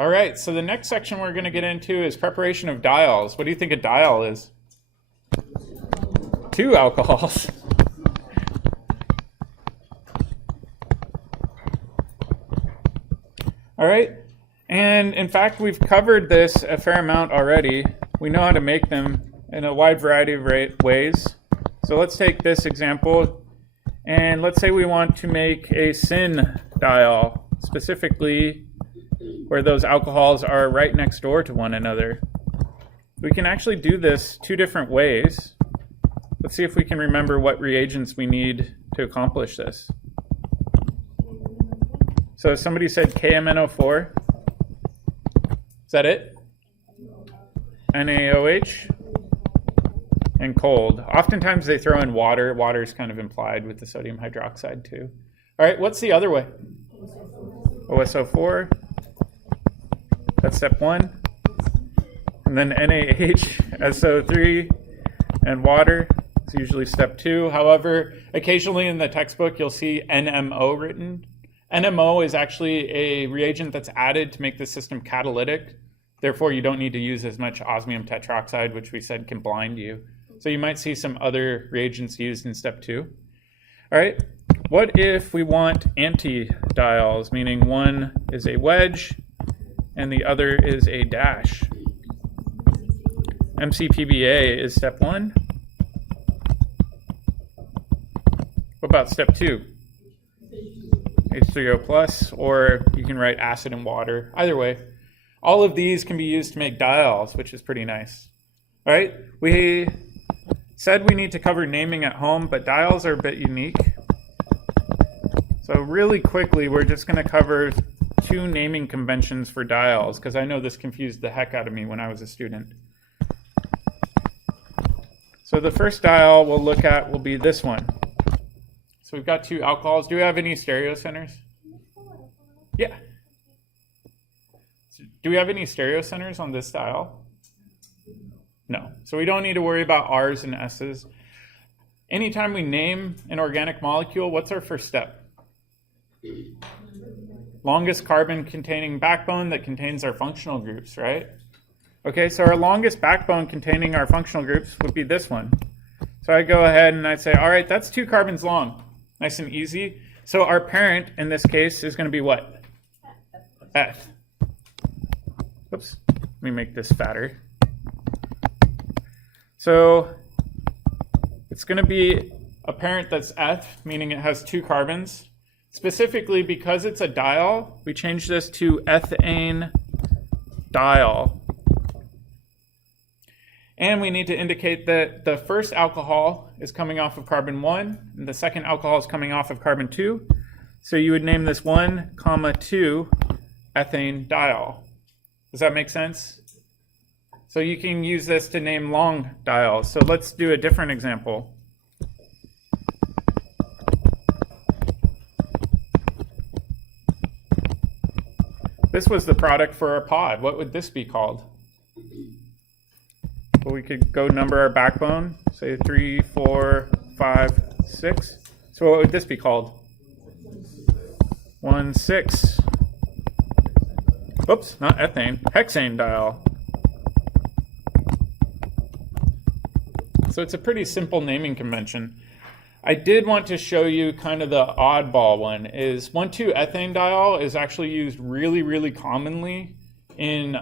All right, so the next section we're going to get into is preparation of diols. What do you think a diol is? 2 alcohols. All right, and in fact, we've covered this a fair amount already. We know how to make them in a wide variety of ways. So let's take this example, and let's say we want to make a syn diol, specifically where those alcohols are right next door to one another. We can actually do this 2 different ways. Let's see if we can remember what reagents we need to accomplish this. So somebody said KMNO4. Is that it? NaOH and cold. Oftentimes they throw in water. Water is kind of implied with the sodium hydroxide too. All right, what's the other way? OSO4. That's step 1. And then NaHSO3 and water is usually step 2. However, occasionally in the textbook you'll see NMO written. NMO is actually a reagent that's added to make the system catalytic. Therefore, you don't need to use as much osmium tetroxide, which we said can blind you. So you might see some other reagents used in step 2. All right, what if we want anti-diols, meaning one is a wedge and the other is a dash? MCPBA is step 1. What about step 2? H3O plus, or you can write acid and water. Either way, all of these can be used to make diols, which is pretty nice. All right, we said we need to cover naming at home, but diols are a bit unique. So really quickly, we're just going to cover 2 naming conventions for diols, because I know this confused the heck out of me when I was a student. So the first diol we'll look at will be this one. So we've got 2 alcohols. Do we have any stereocenters? Yeah. So do we have any stereocenters on this diol? No. So we don't need to worry about R's and S's. Anytime we name an organic molecule, what's our first step? Longest carbon containing backbone that contains our functional groups, right? Okay, so our longest backbone containing our functional groups would be this one. So I go ahead and I'd say, all right, that's 2 carbons long. Nice and easy. So our parent in this case is going to be what? F. Oops. Let me make this fatter. So it's going to be a parent that's F, meaning it has 2 carbons. Specifically, because it's a diol, we change this to ethane diol. And we need to indicate that the first alcohol is coming off of carbon 1, and the second alcohol is coming off of carbon 2. So you would name this 1, 2 ethane diol. Does that make sense? So you can use this to name long diols. So let's do a different example. This was the product for our pod. What would this be called? Well, we could go number our backbone, say 3, 4, 5, 6. So what would this be called? 1, 6. Oops, not ethane, hexane diol. So it's a pretty simple naming convention. I did want to show you kind of the oddball one. Is 1,2-ethane diol is actually used really, really commonly in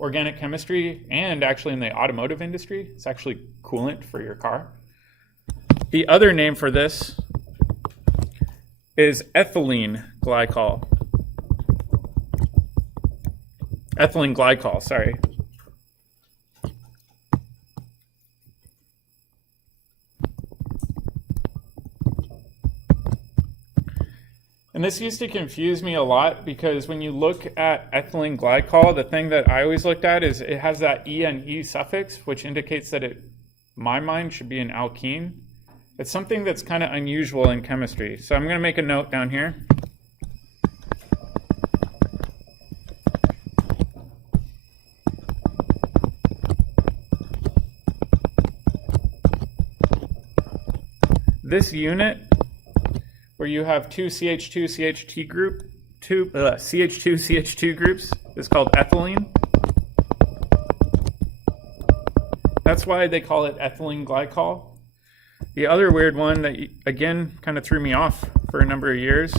organic chemistry and actually in the automotive industry. It's actually coolant for your car. The other name for this is ethylene glycol. Ethylene glycol, sorry. And this used to confuse me a lot because when you look at ethylene glycol, the thing that I always looked at is it has that E suffix, which indicates that it, in my mind, should be an alkene. It's something that's kind of unusual in chemistry. So I'm going to make a note down here. This unit, where you have 2 CH2 CH2 groups, is called ethylene. That's why they call it ethylene glycol. The other weird one that, again, kind of threw me off for a number of years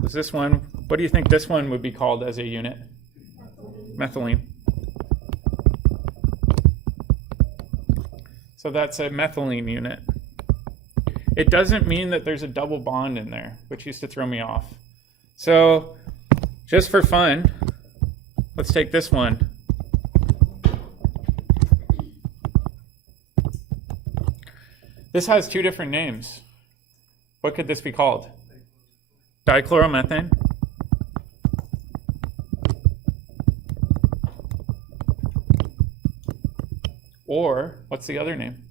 was this one. What do you think this one would be called as a unit? Methylene. So that's a methylene unit. It doesn't mean that there's a double bond in there, which used to throw me off. So just for fun, let's take this one. This has two different names. What could this be called? Dichloromethane. Or what's the other name?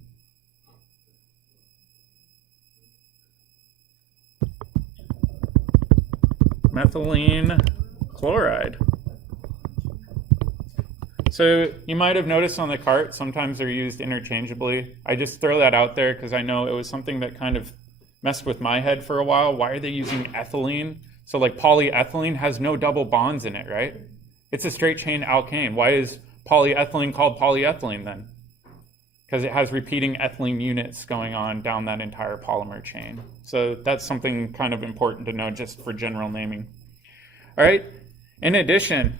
Methylene chloride. So you might have noticed on the cart, sometimes they're used interchangeably. I just throw that out there because I know it was something that kind of messed with my head for a while. Why are they using ethylene? So like polyethylene has no double bonds in it, right? It's a straight chain alkane. Why is polyethylene called polyethylene then? Because it has repeating ethylene units going on down that entire polymer chain. So that's something kind of important to know just for general naming. All right, in addition,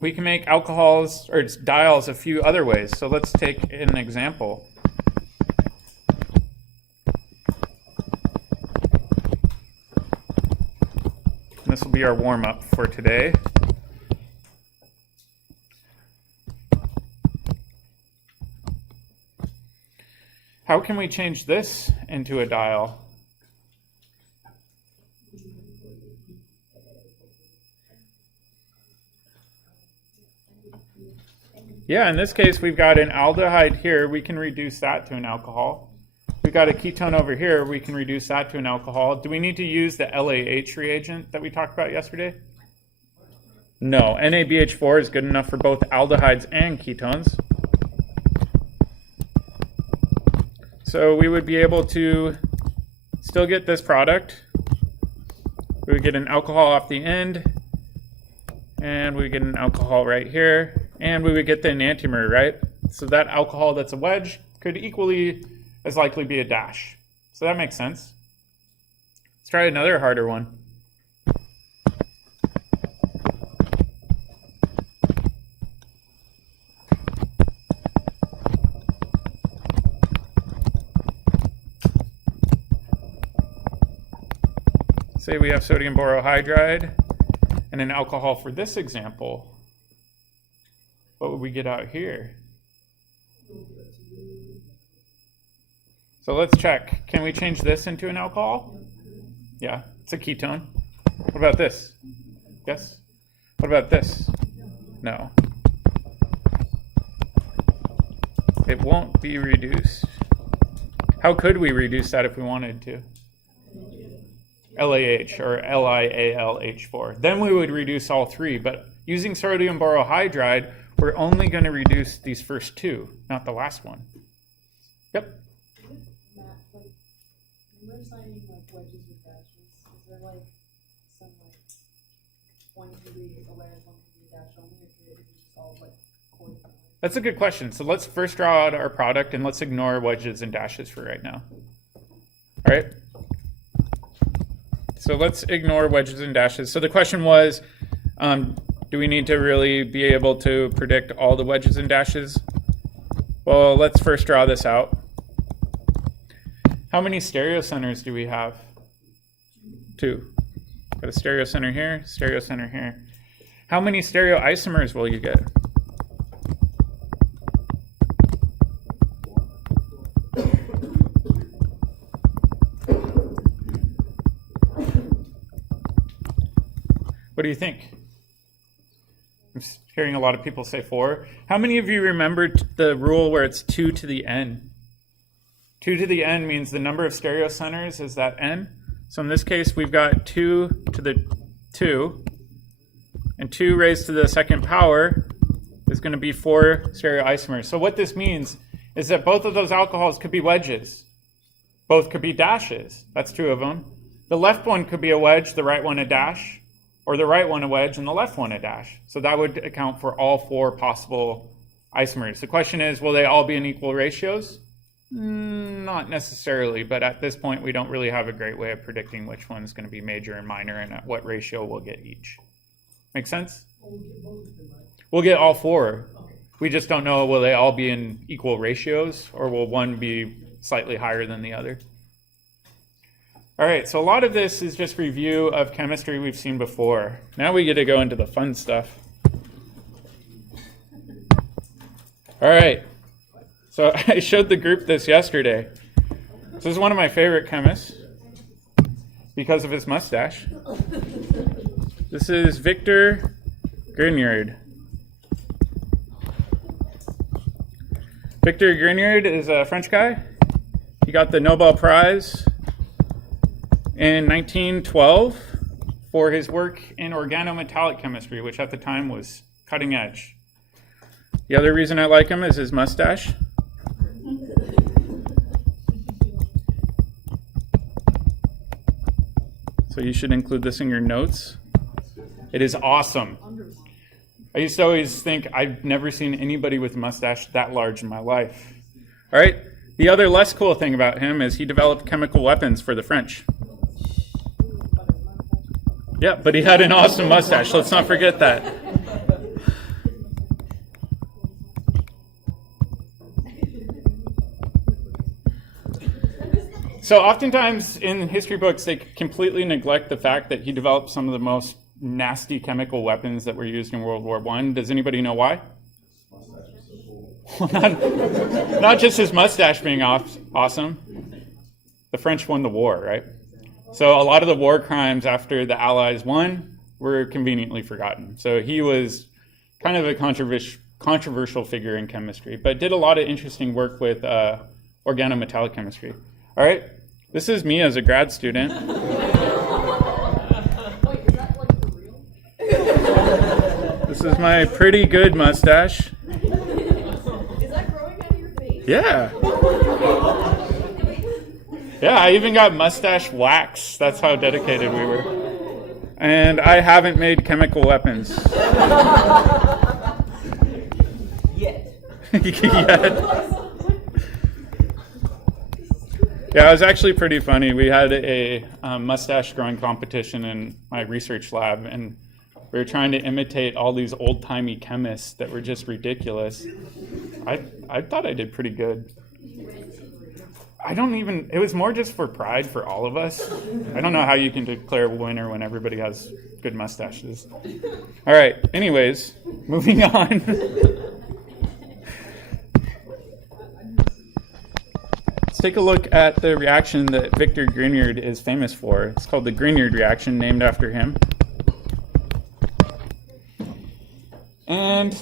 we can make alcohols or diols a few other ways. So let's take an example. And this will be our warm-up for today. How can we change this into a diol? Yeah, in this case, we've got an aldehyde here. We can reduce that to an alcohol. We've got a ketone over here. We can reduce that to an alcohol. Do we need to use the LAH reagent that we talked about yesterday? No, NaBH4 is good enough for both aldehydes and ketones. So we would be able to still get this product. We would get an alcohol off the end, and we would get an alcohol right here, and we would get the enantiomer, right? So that alcohol that's a wedge could equally as likely be a dash. So that makes sense. Let's try another harder one. Say we have sodium borohydride and an alcohol for this example. What would we get out here? So let's check. Can we change this into an alcohol? Yeah, it's a ketone. What about this? Yes? What about this? No. It won't be reduced. How could we reduce that if we wanted to? LAH or LiAlH4. Then we would reduce all three, but using sodium borohydride, we're only going to reduce these first two, not the last one. Yep. Matt, like, when we're signing like wedges with dashes, is there like some like one can be a wedge, one can be a dash only, or is it just all like coordinated? That's a good question. So let's first draw out our product and let's ignore wedges and dashes for right now. All right. So let's ignore wedges and dashes. So the question was, do we need to really be able to predict all the wedges and dashes? Well, let's first draw this out. How many stereocenters do we have? 2. Got a stereocenter here, stereocenter here. How many stereoisomers will you get? What do you think? I'm hearing a lot of people say 4. How many of you remembered the rule where it's 2 to the n? 2 to the n means the number of stereocenters is that n. So in this case, we've got 2 to the 2, and 2 raised to the second power is going to be 4 stereoisomers. So what this means is that both of those alcohols could be wedges. Both could be dashes. That's 2 of them. The left one could be a wedge, the right one a dash. or the right one a wedge and the left one a dash. So that would account for all 4 possible isomers. The question is, will they all be in equal ratios? Not necessarily, but at this point we don't really have a great way of predicting which one's going to be major and minor and at what ratio we'll get each. Make sense? We'll get all 4. We just don't know, will they all be in equal ratios, or will one be slightly higher than the other? All right, so a lot of this is just review of chemistry we've seen before. Now we get to go into the fun stuff. All right, so I showed the group this yesterday. This is one of my favorite chemists because of his mustache. This is Victor Grignard. Victor Grignard is a French guy. He got the Nobel Prize in 1912 for his work in organometallic chemistry, which at the time was cutting edge. The other reason I like him is his mustache. So you should include this in your notes. It is awesome. I used to always think I've never seen anybody with a mustache that large in my life. All right. The other less cool thing about him is he developed chemical weapons for the French. Yeah, but he had an awesome mustache. Let's not forget that. So oftentimes in history books, they completely neglect the fact that he developed some of the most nasty chemical weapons that were used in World War I. Does anybody know why? Well, not just his mustache being awesome. The French won the war, right? So a lot of the war crimes after the Allies won were conveniently forgotten. So he was kind of a controversial figure in chemistry, but did a lot of interesting work with organometallic chemistry. All right, this is me as a grad student. Wait, is that like for real? This is my pretty good mustache. Is that growing out of your face? Yeah. Yeah, I even got mustache wax. That's how dedicated we were. And I haven't made chemical weapons. Yet. Yet. Yeah, it was actually pretty funny. We had a mustache growing competition in my research lab, and we were trying to imitate all these old-timey chemists that were just ridiculous. I thought I did pretty good. It was more just for pride for all of us. I don't know how you can declare a winner when everybody has good mustaches. All right, anyways, moving on. Let's take a look at the reaction that Victor Grignard is famous for. It's called the Grignard reaction, named after him. And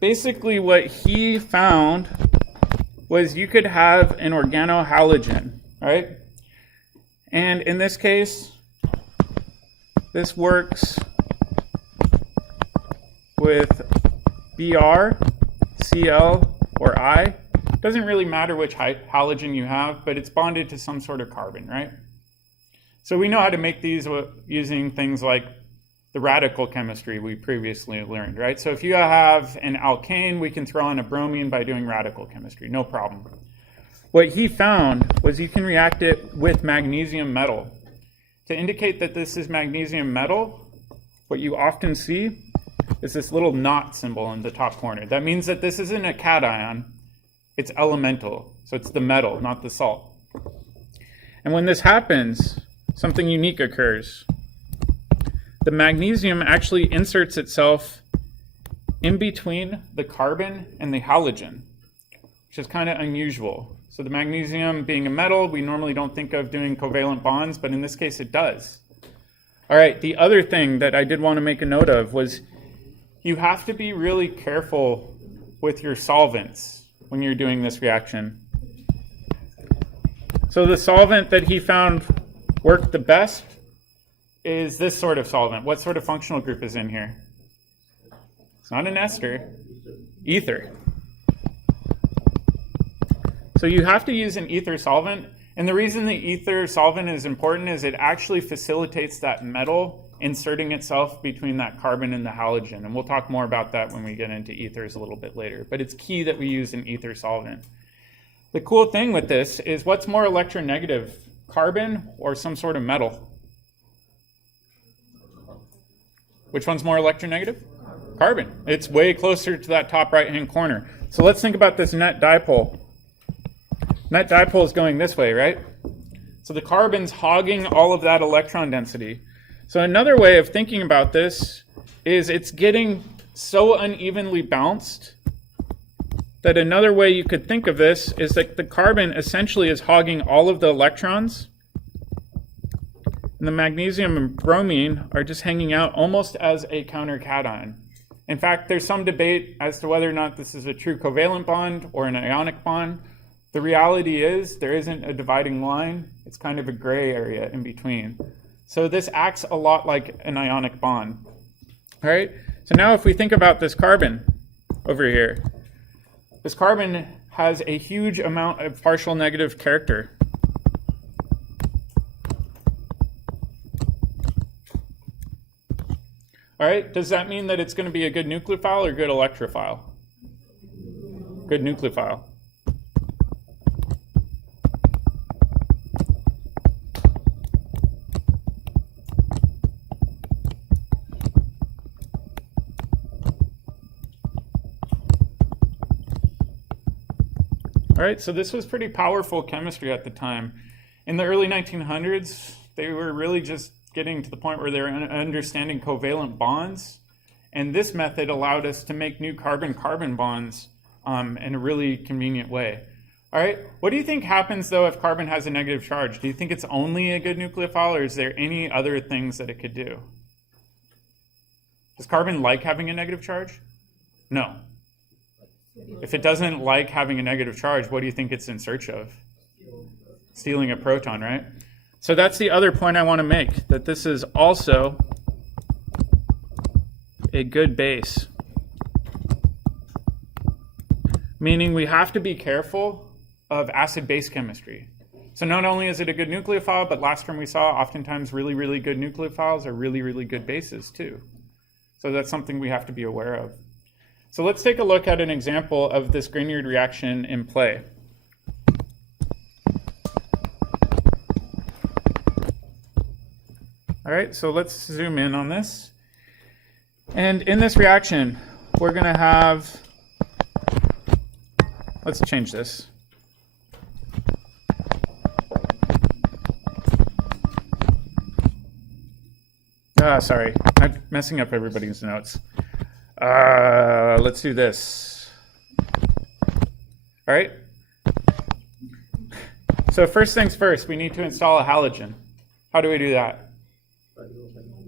basically what he found was you could have an organohalogen, right? And in this case, this works with Br, Cl, or I. Doesn't really matter which halogen you have, but it's bonded to some sort of carbon, right? So we know how to make these using things like the radical chemistry we previously learned, right? So if you have an alkane, we can throw on a bromine by doing radical chemistry, no problem. What he found was you can react it with magnesium metal. To indicate that this is magnesium metal, what you often see is this little knot symbol in the top corner. That means that this isn't a cation, it's elemental. So it's the metal, not the salt. And when this happens, something unique occurs. The magnesium actually inserts itself in between the carbon and the halogen, which is kind of unusual. So the magnesium being a metal, we normally don't think of doing covalent bonds, but in this case it does. All right, the other thing that I did want to make a note of was you have to be really careful with your solvents when you're doing this reaction. So the solvent that he found worked the best is this sort of solvent. What sort of functional group is in here? It's not an ester. Ether. So you have to use an ether solvent. And the reason the ether solvent is important is it actually facilitates that metal inserting itself between that carbon and the halogen. And we'll talk more about that when we get into ethers a little bit later. But it's key that we use an ether solvent. The cool thing with this is what's more electronegative, carbon or some sort of metal? Which one's more electronegative? Carbon. It's way closer to that top right-hand corner. So let's think about this net dipole. Net dipole is going this way, right? So the carbon's hogging all of that electron density. So another way of thinking about this is it's getting so unevenly bounced that another way you could think of this is that the carbon essentially is hogging all of the electrons, and the magnesium and bromine are just hanging out almost as a countercation. In fact, there's some debate as to whether or not this is a true covalent bond or an ionic bond. The reality is there isn't a dividing line. It's kind of a gray area in between. So this acts a lot like an ionic bond. All right? So now if we think about this carbon over here, this carbon has a huge amount of partial negative character. All right, does that mean that it's going to be a good nucleophile or good electrophile? Good nucleophile. All right, so this was pretty powerful chemistry at the time. In the early 1900s, they were really just getting to the point where they were understanding covalent bonds. And this method allowed us to make new carbon-carbon bonds in a really convenient way. All right, what do you think happens, though, if carbon has a negative charge? Do you think it's only a good nucleophile, or is there any other things that it could do? Does carbon like having a negative charge? No. If it doesn't like having a negative charge, what do you think it's in search of? Stealing a proton, right? So that's the other point I want to make, that this is also a good base. Meaning we have to be careful of acid-base chemistry. So not only is it a good nucleophile, but last term we saw oftentimes really, really good nucleophiles are really, really good bases too. So that's something we have to be aware of. So let's take a look at an example of this Grignard reaction in play. All right, so let's zoom in on this. And in this reaction, we're going to have, let's change this. Sorry, I'm messing up everybody's notes. Let's do this. All right. So first things first, we need to install a halogen. How do we do that?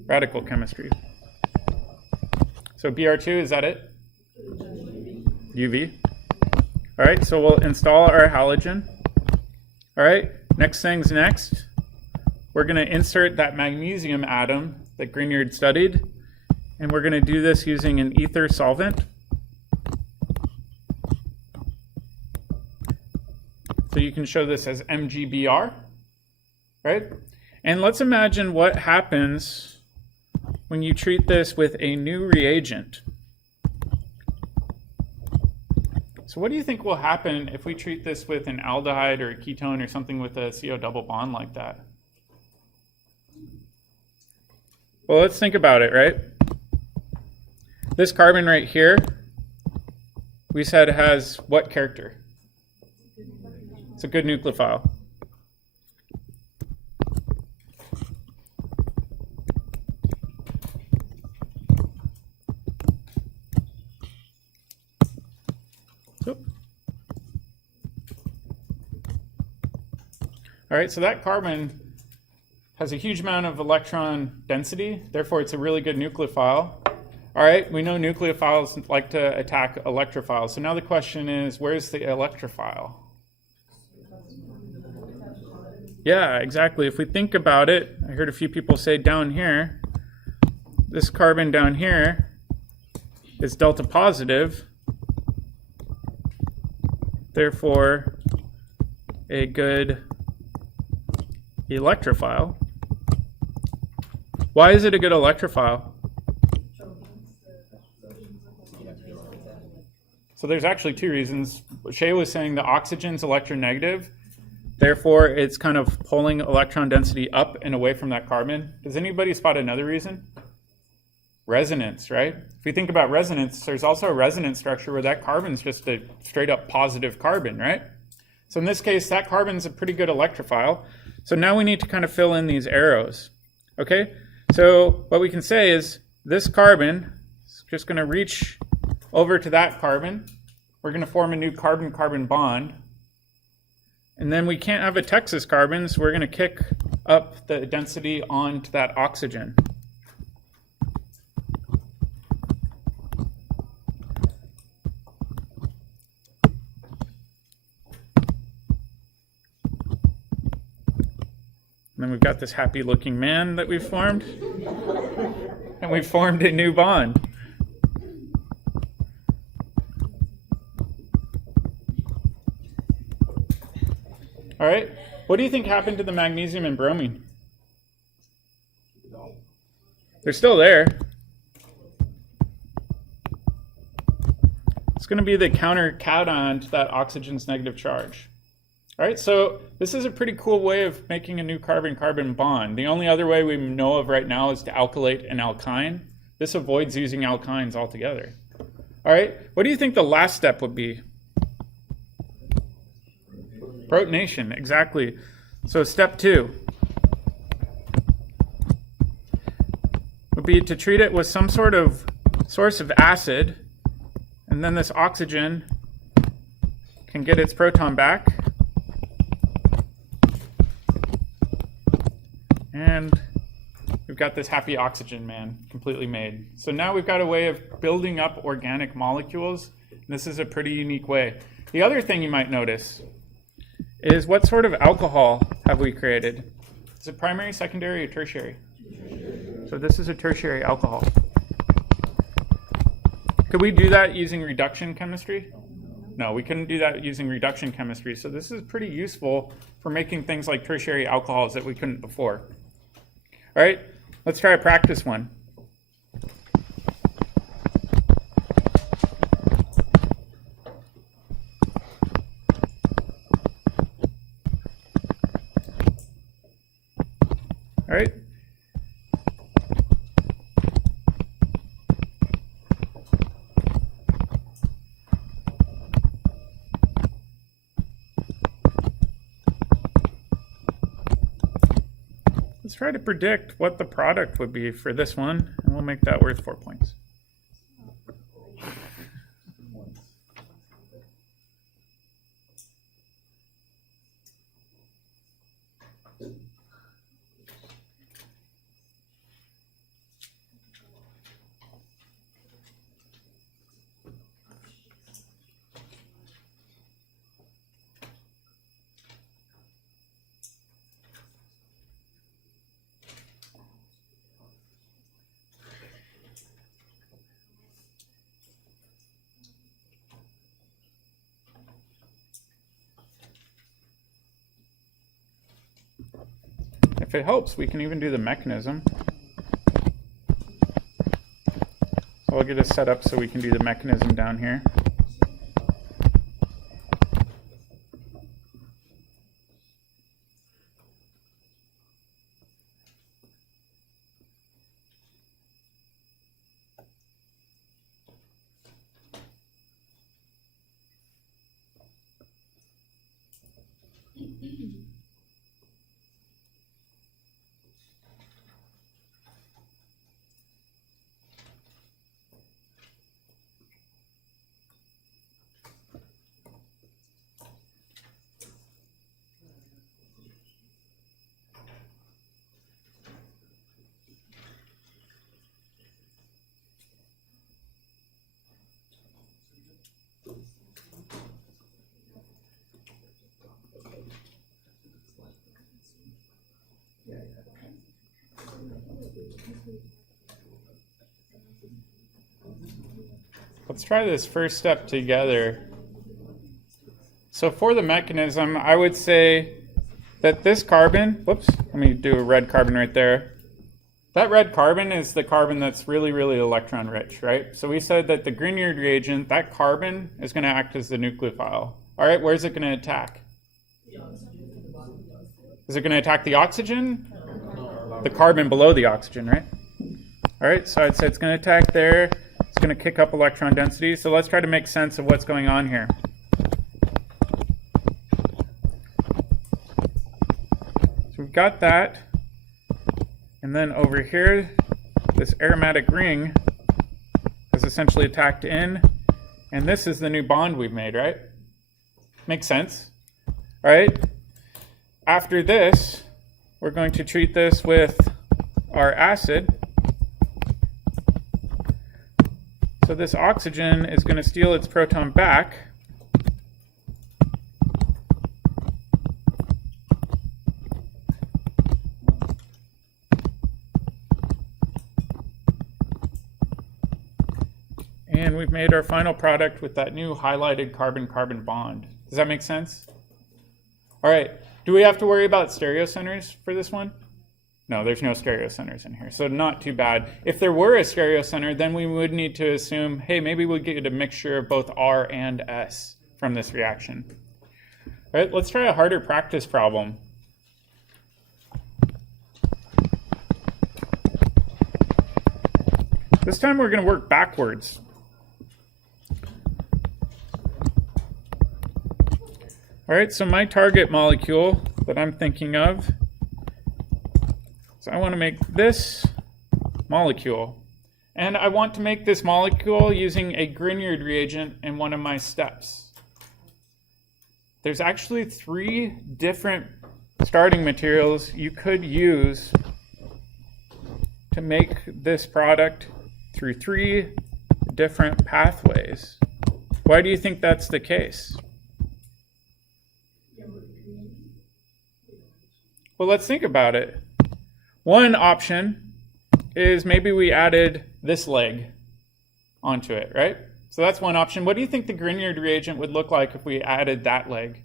Radical chemistry. So Br2, is that it? UV. All right, so we'll install our halogen. All right, next thing's next. We're going to insert that magnesium atom that Grignard studied. And we're going to do this using an ether solvent. So you can show this as MgBr, right? And let's imagine what happens when you treat this with a new reagent. So what do you think will happen if we treat this with an aldehyde or a ketone or something with a CO double bond like that? Well, let's think about it, right? This carbon right here, we said has what character? It's a good nucleophile. All right, so that carbon has a huge amount of electron density, therefore it's a really good nucleophile. All right, we know nucleophiles like to attack electrophiles. So now the question is, where's the electrophile? Yeah, exactly. If we think about it, I heard a few people say down here, this carbon down here is delta positive, therefore a good electrophile. Why is it a good electrophile? So there's actually two reasons. Shay was saying the oxygen's electronegative, therefore it's kind of pulling electron density up and away from that carbon. Does anybody spot another reason? Resonance, right? If we think about resonance, there's also a resonance structure where that carbon's just a straight up positive carbon, right? So in this case, that carbon's a pretty good electrophile. So now we need to kind of fill in these arrows, okay? So what we can say is this carbon is just going to reach over to that carbon. We're going to form a new carbon-carbon bond. And then we can't have a Texas carbon, so we're going to kick up the density onto that oxygen. And then we've got this happy-looking man that we've formed. And we've formed a new bond. All right, what do you think happened to the magnesium and bromine? They're still there. It's going to be the counter-cation to that oxygen's negative charge. All right, so this is a pretty cool way of making a new carbon-carbon bond. The only other way we know of right now is to alkylate an alkyne. This avoids using alkynes altogether. All right, what do you think the last step would be? Protonation, exactly. So step 2 would be to treat it with some sort of source of acid, and then this oxygen can get its proton back. And we've got this happy oxygen man completely made. So now we've got a way of building up organic molecules. This is a pretty unique way. The other thing you might notice is what sort of alcohol have we created? Is it primary, secondary, or tertiary? So this is a tertiary alcohol. Could we do that using reduction chemistry? No, we couldn't do that using reduction chemistry. So this is pretty useful for making things like tertiary alcohols that we couldn't before. All right, let's try a practice one. All right. Let's try to predict what the product would be for this one, and we'll make that worth 4 points. If it helps, we can even do the mechanism. So I'll get it set up so we can do the mechanism down here. Let's try this first step together. So for the mechanism, I would say that this carbon, whoops, let me do a red carbon right there. That red carbon is the carbon that's really, really electron rich, right? So we said that the Grignard reagent, that carbon is going to act as the nucleophile. All right, where's it going to attack? Is it going to attack the oxygen? The carbon below the oxygen, right? All right, so I'd say it's going to attack there. It's going to kick up electron density. So let's try to make sense of what's going on here. So we've got that. And then over here, this aromatic ring is essentially attacked in. And this is the new bond we've made, right? Makes sense. All right. After this, we're going to treat this with our acid. So this oxygen is going to steal its proton back. And we've made our final product with that new highlighted carbon-carbon bond. Does that make sense? All right. Do we have to worry about stereocenters for this one? No, there's no stereocenters in here, so not too bad. If there were a stereocenter, then we would need to assume, hey, maybe we'll get a mixture of both R and S from this reaction. All right, let's try a harder practice problem. This time we're going to work backwards. All right, so my target molecule that I'm thinking of, so I want to make this molecule. And I want to make this molecule using a Grignard reagent in one of my steps. There's actually 3 different starting materials you could use to make this product through 3 different pathways. Why do you think that's the case? Well, let's think about it. One option is maybe we added this leg onto it, right? So that's one option. What do you think the Grignard reagent would look like if we added that leg?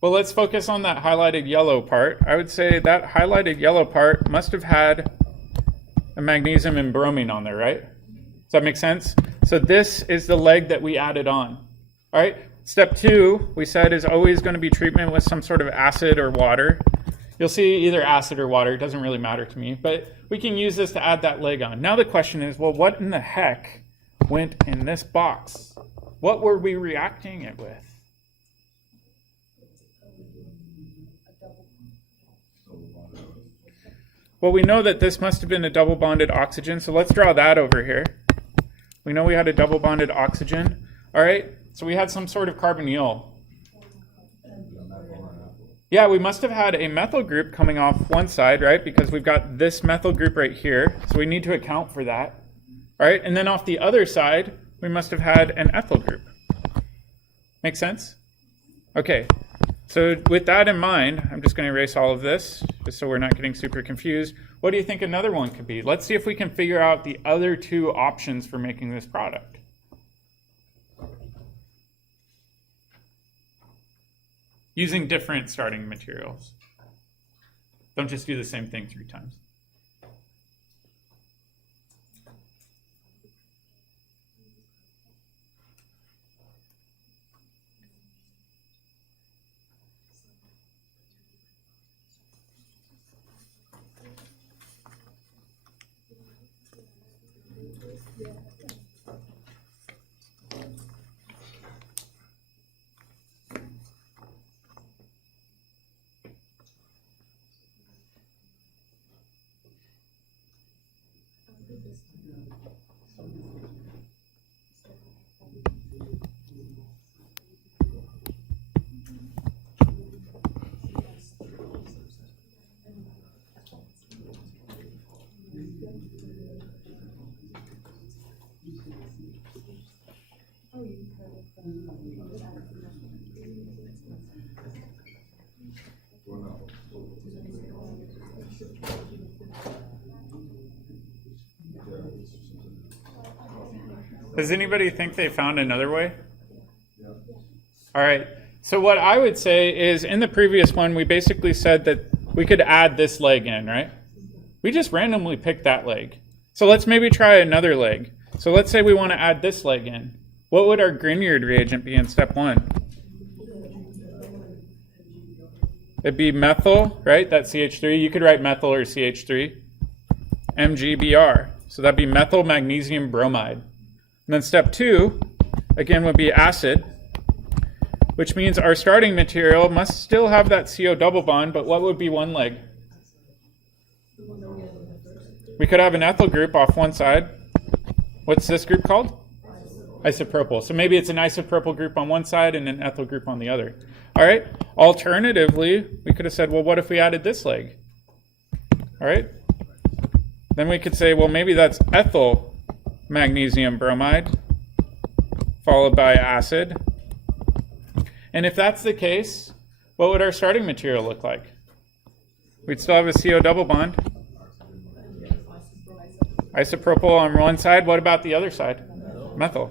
Well, let's focus on that highlighted yellow part. I would say that highlighted yellow part must have had a magnesium and bromine on there, right? Does that make sense? So this is the leg that we added on. All right, step 2, we said, is always going to be treatment with some sort of acid or water. You'll see either acid or water. It doesn't really matter to me, but we can use this to add that leg on. Now the question is, well, what in the heck went in this box? What were we reacting it with? Well, we know that this must have been a double bonded oxygen, so let's draw that over here. We know we had a double bonded oxygen. All right, so we had some sort of carbonyl. Yeah, we must have had a methyl group coming off one side, right? Because we've got this methyl group right here, so we need to account for that. All right, and then off the other side, we must have had an ethyl group. Make sense? Okay, so with that in mind, I'm just going to erase all of this, just so we're not getting super confused. What do you think another one could be? Let's see if we can figure out the other 2 options for making this product. Using different starting materials. Don't just do the same thing 3 times. Does anybody think they found another way? All right, So what I would say is in the previous one, we basically said that we could add this leg in, right? We just randomly picked that leg. So let's maybe try another leg. So let's say we want to add this leg in. What would our Grignard reagent be in step 1? It'd be methyl, right? That's CH3. You could write methyl or CH3. MgBr. So that'd be methyl magnesium bromide. And then step 2, again, would be acid, which means our starting material must still have that CO double bond, but what would be one leg? We could have an ethyl group off one side. What's this group called? Isopropyl. So maybe it's an isopropyl group on one side and an ethyl group on the other. All right. Alternatively, we could have said, well, what if we added this leg? All right. Then we could say, well, maybe that's ethyl magnesium bromide followed by acid. And if that's the case, what would our starting material look like? We'd still have a CO double bond. Isopropyl on one side. What about the other side? Methyl.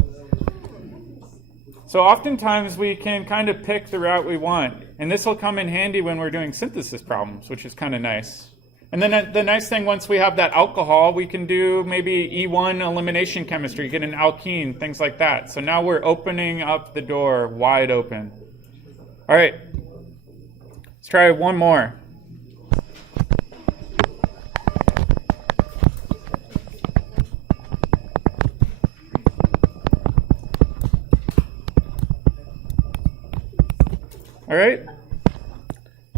So oftentimes we can kind of pick the route we want. And this will come in handy when we're doing synthesis problems, which is kind of nice. And then the nice thing, once we have that alcohol, we can do maybe E1 elimination chemistry, get an alkene, things like that. So now we're opening up the door wide open. All right, let's try one more. All right,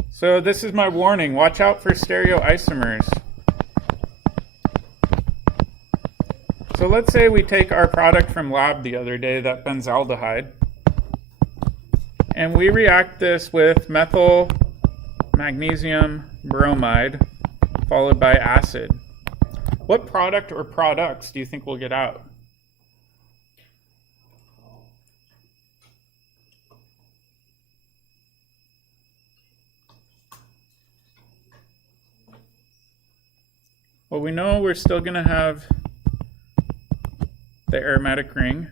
so this is my warning. Watch out for stereoisomers. So let's say we take our product from lab the other day, that benzaldehyde, and we react this with methyl magnesium bromide followed by acid. What product or products do you think we'll get out? Well, we know we're still going to have the aromatic ring.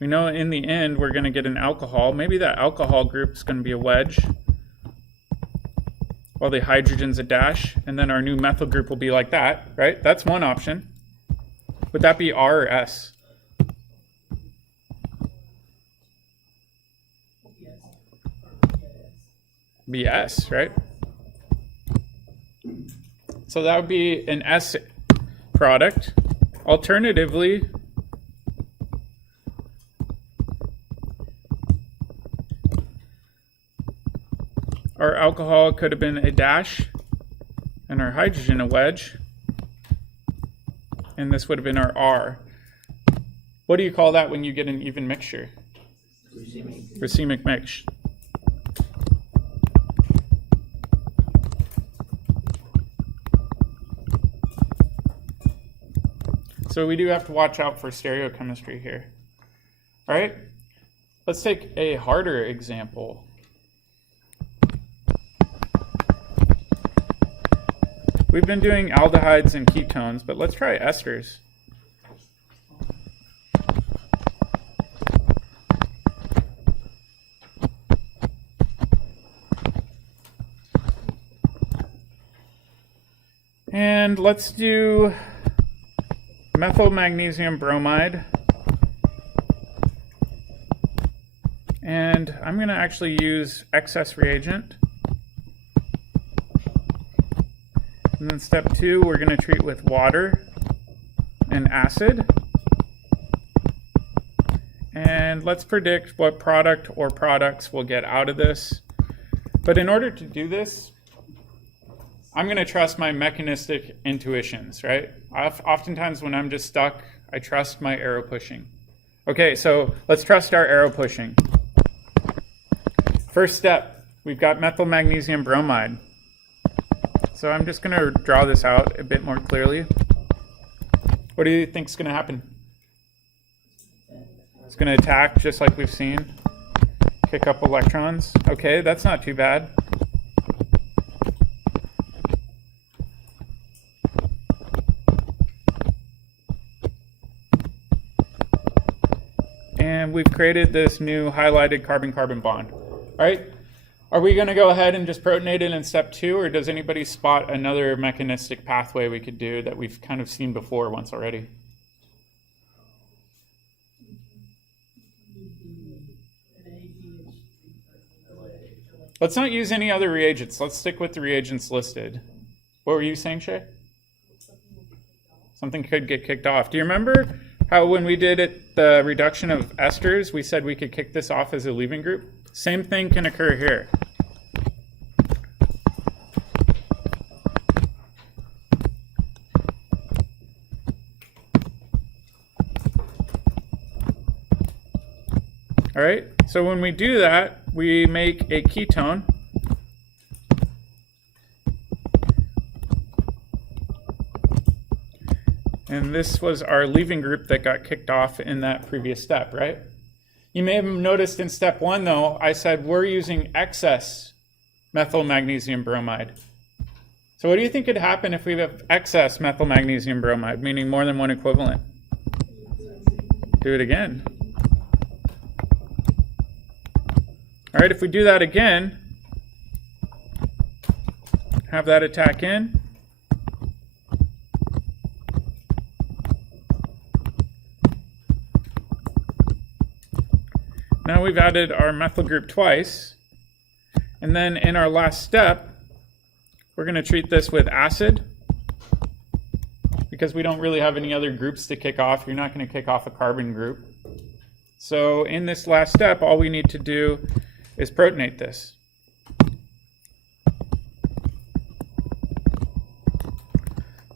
We know in the end we're going to get an alcohol. Maybe that alcohol group is going to be a wedge, while the hydrogen's a dash, and then our new methyl group will be like that, right? That's one option. Would that be R or S? Be S, right? So that would be an S product. Alternatively, our alcohol could have been a dash and our hydrogen a wedge, and this would have been our R. What do you call that when you get an even mixture? Racemic mix. So we do have to watch out for stereochemistry here. All right, let's take a harder example. We've been doing aldehydes and ketones, but let's try esters. And let's do methyl magnesium bromide. And I'm going to actually use excess reagent. And then step 2, we're going to treat with water and acid. And let's predict what product or products we'll get out of this. But in order to do this, I'm going to trust my mechanistic intuitions, right? Oftentimes when I'm just stuck, I trust my arrow pushing. Okay, so let's trust our arrow pushing. First step, we've got methyl magnesium bromide. So I'm just going to draw this out a bit more clearly. What do you think is going to happen? It's going to attack just like we've seen. Kick up electrons. Okay, that's not too bad. And we've created this new highlighted carbon-carbon bond. All right. Are we going to go ahead and just protonate it in step 2, or does anybody spot another mechanistic pathway we could do that we've kind of seen before once already? Let's not use any other reagents. Let's stick with the reagents listed. What were you saying, Shay? Something could get kicked off. Do you remember how when we did it, the reduction of esters, we said we could kick this off as a leaving group? Same thing can occur here. All right, so when we do that, we make a ketone. And this was our leaving group that got kicked off in that previous step, right? You may have noticed in step 1, though, I said we're using excess methyl magnesium bromide. So what do you think could happen if we have excess methyl magnesium bromide, meaning more than one equivalent? Do it again. All right, if we do that again, have that attack in. Now we've added our methyl group twice. And then in our last step, we're going to treat this with acid. Because we don't really have any other groups to kick off. You're not going to kick off a carbon group. So in this last step, all we need to do is protonate this.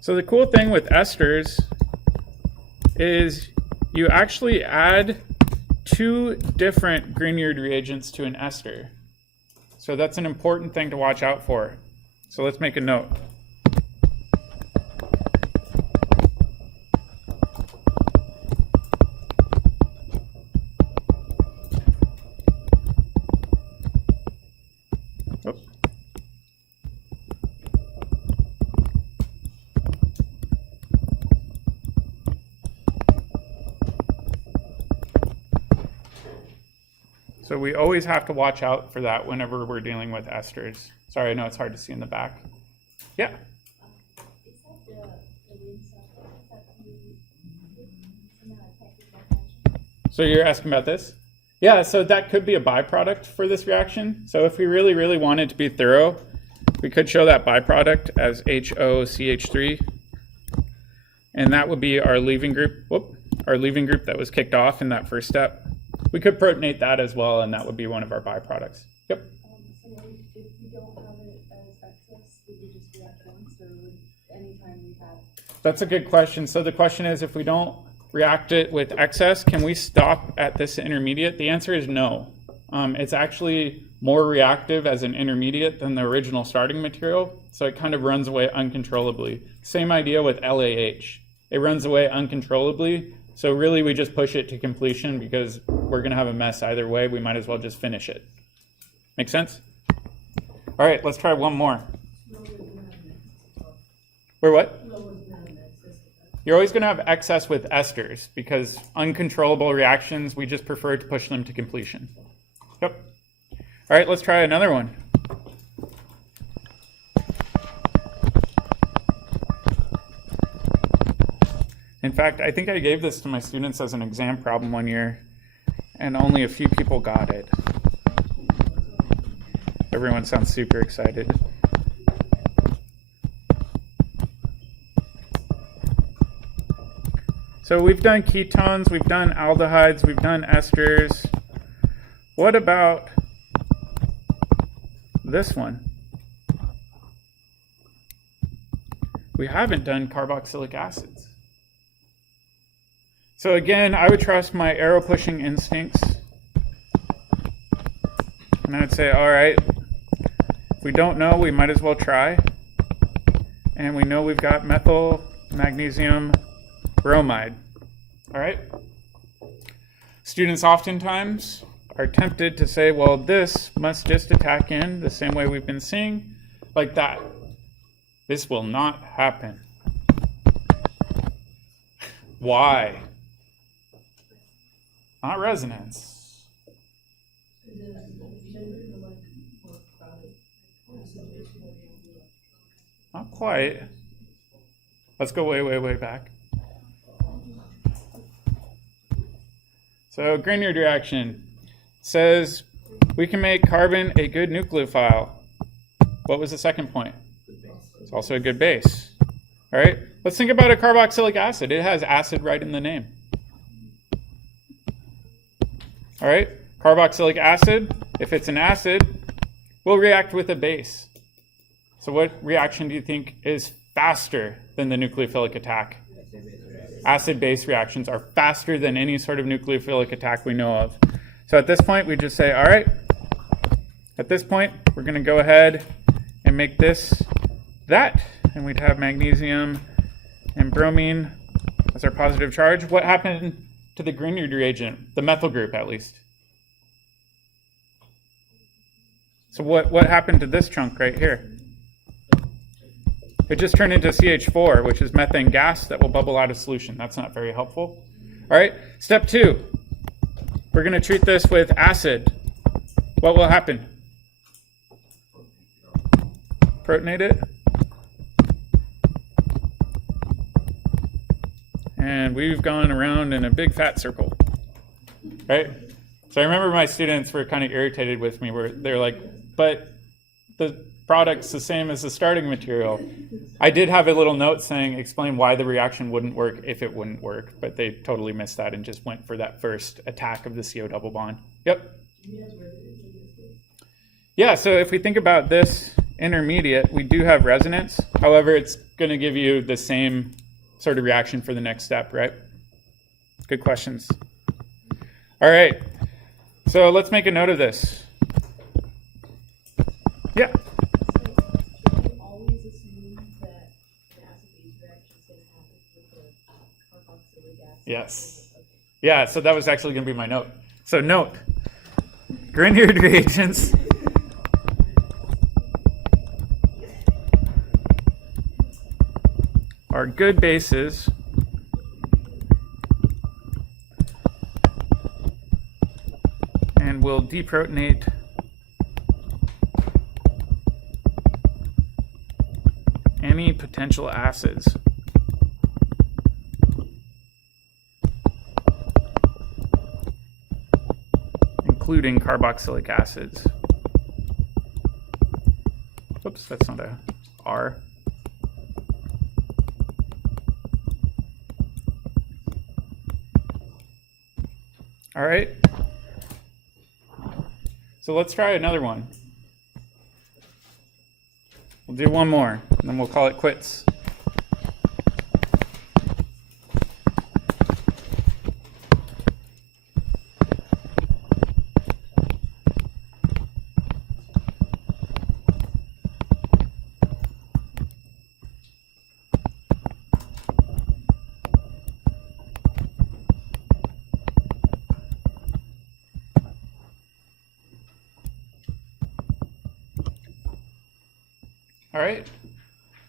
So the cool thing with esters is you actually add 2 different Grignard reagents to an ester. So that's an important thing to watch out for. So let's make a note. So we always have to watch out for that whenever we're dealing with esters. Sorry, I know it's hard to see in the back. Yeah? So you're asking about this? Yeah, so that could be a byproduct for this reaction. So if we really, really wanted to be thorough, we could show that byproduct as HOCH3. And that would be our leaving group, our leaving group that was kicked off in that first step. We could protonate that as well, and that would be one of our byproducts. Yep. So if we don't have it as excess, would we just react once, or would anytime we have? That's a good question. So the question is, if we don't react it with excess, can we stop at this intermediate? The answer is no. It's actually more reactive as an intermediate than the original starting material, so it kind of runs away uncontrollably. Same idea with LAH. It runs away uncontrollably. So really we just push it to completion because we're going to have a mess either way. We might as well just finish it. Make sense? All right, let's try one more. We're what? You're always going to have excess with esters because uncontrollable reactions, we just prefer to push them to completion. Yep. All right, let's try another one. In fact, I think I gave this to my students as an exam problem one year, and only a few people got it. Everyone sounds super excited. So we've done ketones, we've done aldehydes, we've done esters. What about this one? We haven't done carboxylic acids. So again, I would trust my arrow pushing instincts. And I would say, all right, if we don't know, we might as well try. And we know we've got methyl magnesium bromide. All right? Students oftentimes are tempted to say, well, this must just attack in the same way we've been seeing, like that. This will not happen. Why? Not resonance. Not quite. Let's go way, way, way back. So Grignard reaction says we can make carbon a good nucleophile. What was the second point? It's also a good base. All right, let's think about a carboxylic acid. It has acid right in the name. All right, carboxylic acid, if it's an acid, will react with a base. So what reaction do you think is faster than the nucleophilic attack? Acid-base reactions are faster than any sort of nucleophilic attack we know of. So at this point, we just say, all right, at this point, we're going to go ahead and make this that. And we'd have magnesium and bromine as our positive charge. What happened to the Grignard reagent, the methyl group at least? So what happened to this chunk right here? It just turned into CH4, which is methane gas that will bubble out of solution. That's not very helpful. All right, step 2. We're going to treat this with acid. What will happen? Protonate it. And we've gone around in a big fat circle, right? So I remember my students were kind of irritated with me where they're like, but the product's the same as the starting material. I did have a little note saying, explain why the reaction wouldn't work if it wouldn't work, but they totally missed that and just went for that first attack of the CO double bond. Yep. Yeah, so if we think about this intermediate, we do have resonance. However, it's going to give you the same sort of reaction for the next step, right? Good questions. All right, so let's make a note of this. Yeah. So should we always assume that an acid-base reaction is going to happen with the carboxylic acid? Yes. Yeah, so that was actually going to be my note. So note, Grignard reagents are good bases and will deprotonate any potential acids. Including carboxylic acids. Oops, that's not a R. All right. So let's try another one. We'll do one more, and then we'll call it quits. All right,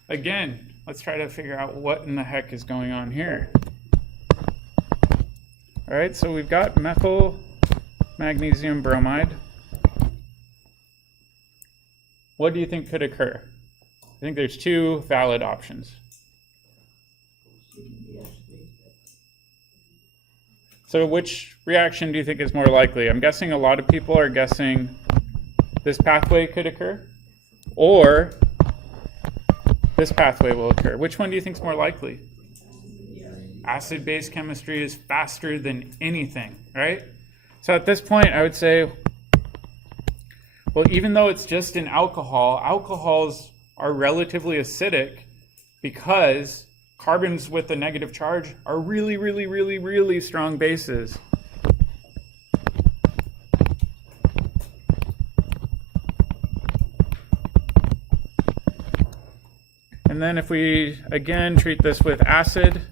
again, let's try to figure out what in the heck is going on here. All right, so we've got methyl magnesium bromide. What do you think could occur? I think there's two valid options. So which reaction do you think is more likely? I'm guessing a lot of people are guessing this pathway could occur, or this pathway will occur. Which one do you think is more likely? Acid-base chemistry is faster than anything, right? So at this point, I would say, well, even though it's just an alcohol, alcohols are relatively acidic because carbons with a negative charge are really, really, really, really strong bases. And then if we, again, treat this with acid,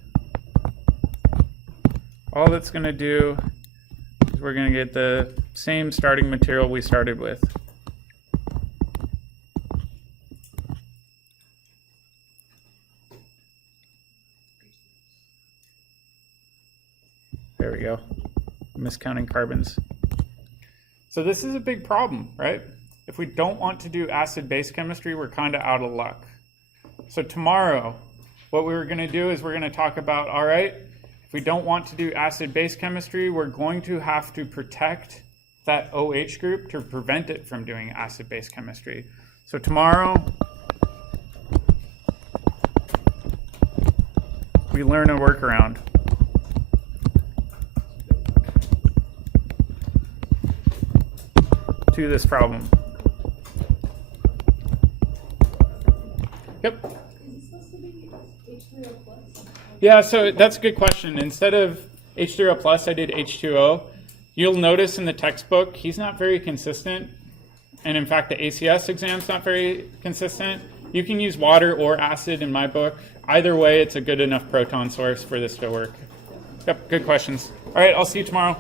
all that's going to do is we're going to get the same starting material we started with. There we go. Miscounting carbons. So this is a big problem, right? If we don't want to do acid-base chemistry, we're kind of out of luck. So tomorrow, what we're going to do is we're going to talk about, all right, if we don't want to do acid-base chemistry, we're going to have to protect that OH group to prevent it from doing acid-base chemistry. So tomorrow, we learn a workaround. To this problem. Yep. Is it supposed to be H3O plus? Yeah, so that's a good question. Instead of H3O plus, I did H2O. You'll notice in the textbook, he's not very consistent. And in fact, the ACS exam's not very consistent. You can use water or acid in my book. Either way, it's a good enough proton source for this to work. Yep, good questions. All right, I'll see you tomorrow.